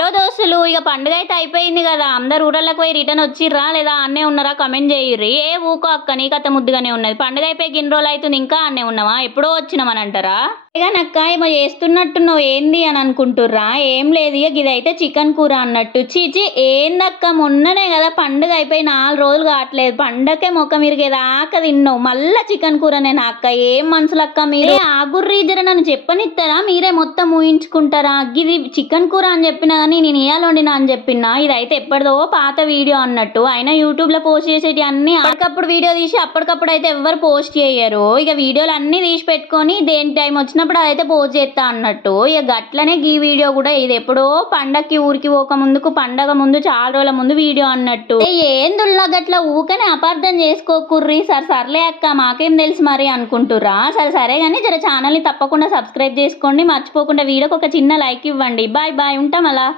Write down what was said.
Luego అసలు ఇక పండుగ అయితే అయిపోయింది కదా. అందరు ఊరళ్ళకి పోయి రిటర్న్ వచ్చిర్రా లేదా అన్నే ఉన్నారా? కమెంట్ చేయుర్రి. ఏ ఊకో అక్క నీ కథ ముద్దుగానే ఉన్నది. పండుగ అయిపోయి గిన్ని రోజులు అవుతుంది ఇంకా అన్నే ఉన్నావా? ఎప్పుడో వచ్చినామని అంటారా? అక్క ఏమో చేస్తున్నట్టున్నావు ఏంది అని అనుకుంటుర్రా? ఏం లేదు ఇక ఇదైతే చికెన్ కూర అన్నట్టు. చీచి ఏందక్క మొన్ననే కదా పండుగ అయిపోయి నాలుగు రోజులు కావట్లేదు. పండకే మొక్క ఇరిగేదాకా తిన్నావు. మళ్ళా చికెన్ కూర నేను అక్క. ఏం మనసులక్క మీరు? ఆగుర్రీ జర నన్ను చెప్పనిస్తారా మీరే మొత్తం ఊహించుకుంటారా? ఇది చికెన్ కూర అని చెప్పినా కానీ నేను ఇయ్యాలి వండినా అని చెప్పినా ఇదైతే ఎప్పటిదో పాత వీడియో అన్నట్టు. అయినా యూట్యూబ్లో పోస్ట్ చేసేటి అన్ని అప్పటికప్పుడు వీడియో తీసి అప్పటికప్పుడు అయితే ఎవరు పోస్ట్ చేయరు. ఇక వీడియోలు అన్నీ తీసి పెట్టుకొని దేని టైం వచ్చినప్పుడు అదైతే పోస్ట్ చేస్తా అన్నట్టు. ఇక గట్లనే ఈ వీడియో కూడా ఇది ఎప్పుడో పండక్కి ఊరికి పోక ముందుకు పండగ ముందు చాలా రోజుల ముందు వీడియో అన్నట్టు. ఏందుల్లా గట్ల ఊకనే అపార్థం చేసుకోకుర్రి సరే సర్లే అక్క మాకేం తెలుసు మరి అనుకుంటుర్రా. సరే సరే కానీ జర ఛానల్ని తప్పకుండా సబ్స్క్రైబ్ చేసుకోండి. మర్చిపోకుండా వీడియోకి ఒక చిన్న లైక్ ఇవ్వండి. బాయ్ బాయ్ ఉంటాం అలా.